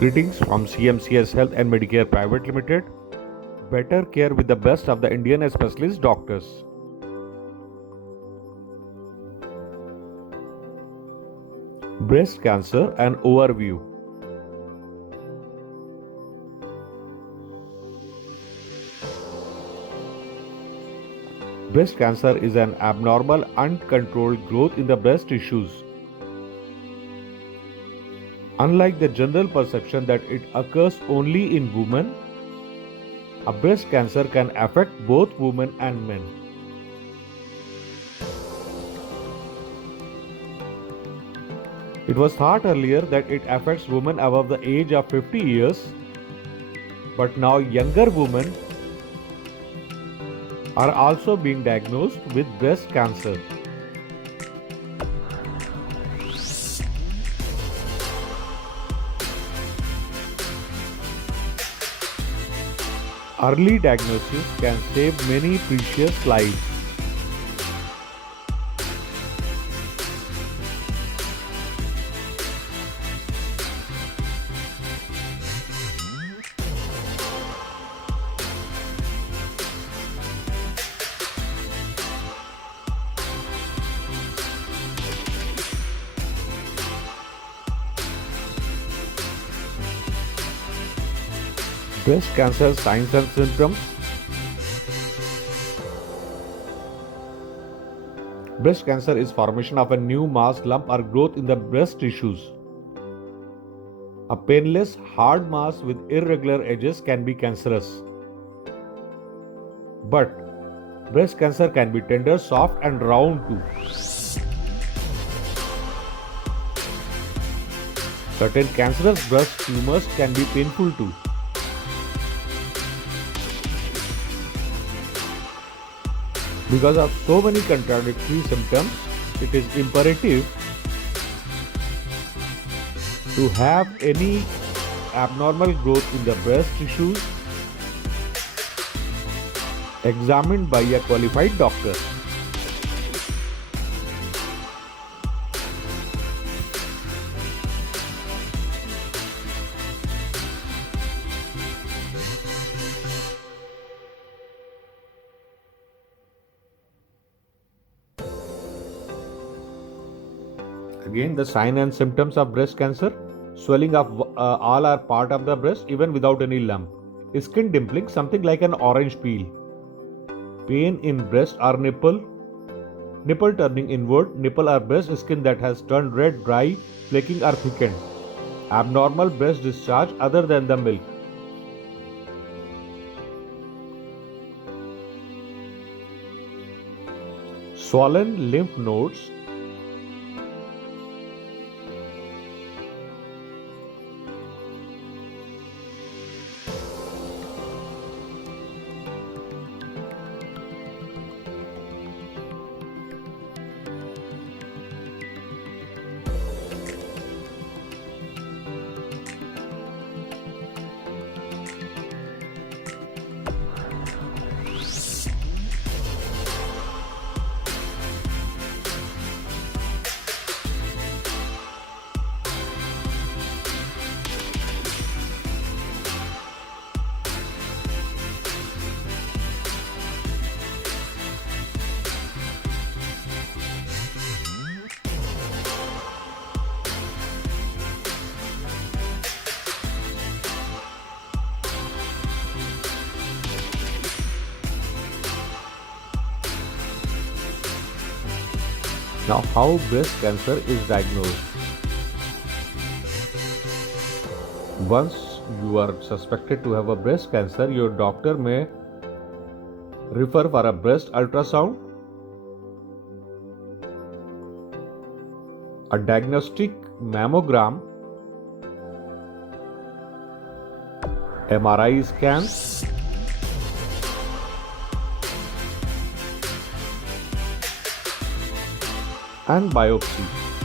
Greetings from CMCS Health and Medicare Private Limited. Better care with the best of the Indian specialist doctors. Breast cancer, an overview. Breast cancer is an abnormal, uncontrolled growth in the breast tissues. Unlike the general perception that it occurs only in women, a breast cancer can affect both women and men. It was thought earlier that it affects women above the age of 50 years, but now younger women are also being diagnosed with breast cancer. Early diagnosis can save many precious lives. Breast cancer signs and symptoms. Breast cancer is formation of a new mass, lump or growth in the breast tissues. A painless, hard mass with irregular edges can be cancerous. But breast cancer can be tender, soft and round too. Certain cancerous breast tumors can be painful too. Because of so many contradictory symptoms, it is imperative to have any abnormal growth in the breast tissues examined by a qualified doctor. Again, the sign and symptoms of breast cancer: swelling of all or part of the breast, even without any lump. Skin dimpling, something like an orange peel. Pain in breast or nipple. Nipple turning inward. Nipple or breast skin that has turned red, dry, flaking or thickened. Abnormal breast discharge other than the milk. Swollen lymph nodes. Now, how breast cancer is diagnosed? Once you are suspected to have a breast cancer, your doctor may refer for a breast ultrasound, a diagnostic mammogram, MRI scans, and biopsy,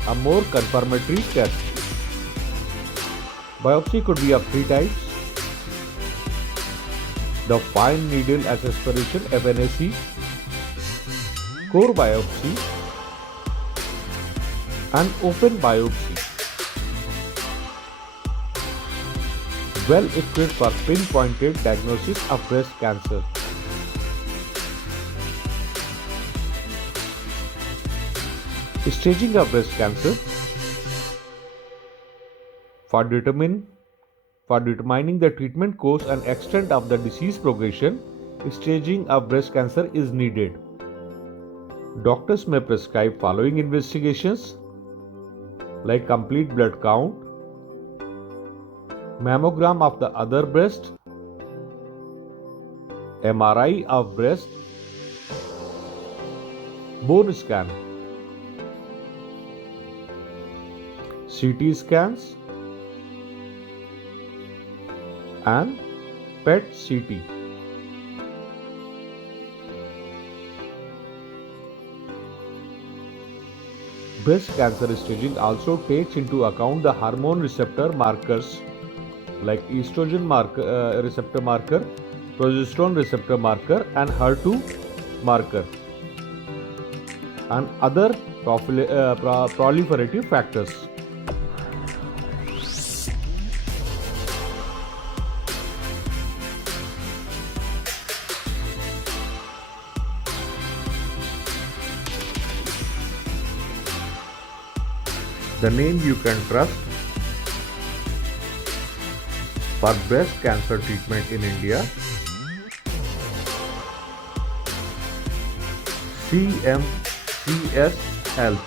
a more confirmatory test. Biopsy could be of three types: the fine needle aspiration (FNAC), core biopsy, and open biopsy. well equipped for pinpointed diagnosis of breast cancer. Staging of breast cancer. For determining the treatment course and extent of the disease progression, staging of breast cancer is needed. Doctors may prescribe following investigations like complete blood count, mammogram of the other breast, MRI of breast, bone scan, CT scans, and PET CT. Breast cancer staging also takes into account the hormone receptor markers like estrogen receptor marker, progesterone receptor marker, and HER2 marker, and other proliferative factors. The name you can trust for breast cancer treatment in India: CMCS Health.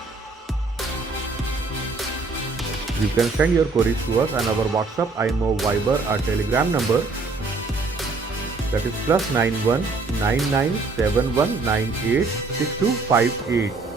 You can send your queries to us on our WhatsApp, IMO, Viber or Telegram number, that is +91 9971986258.